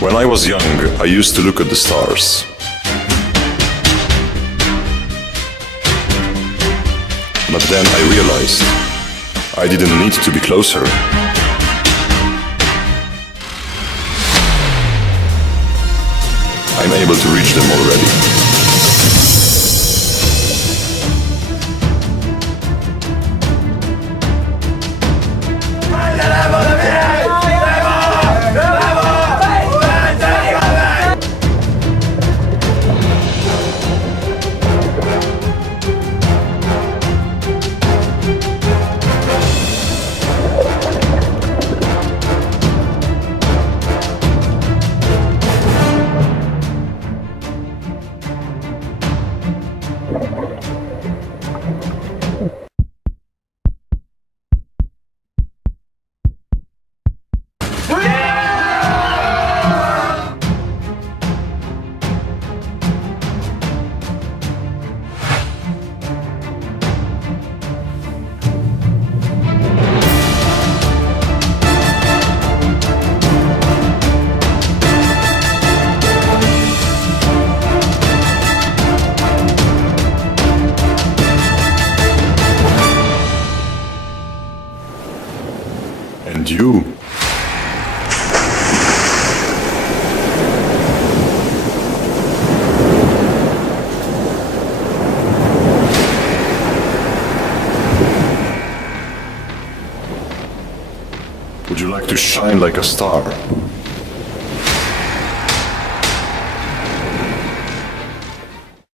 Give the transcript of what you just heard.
When I was young, I used to look at the stars. But then I realized I didn't need to be closer. I'm able to reach them already. And you? Would you like to shine like a star?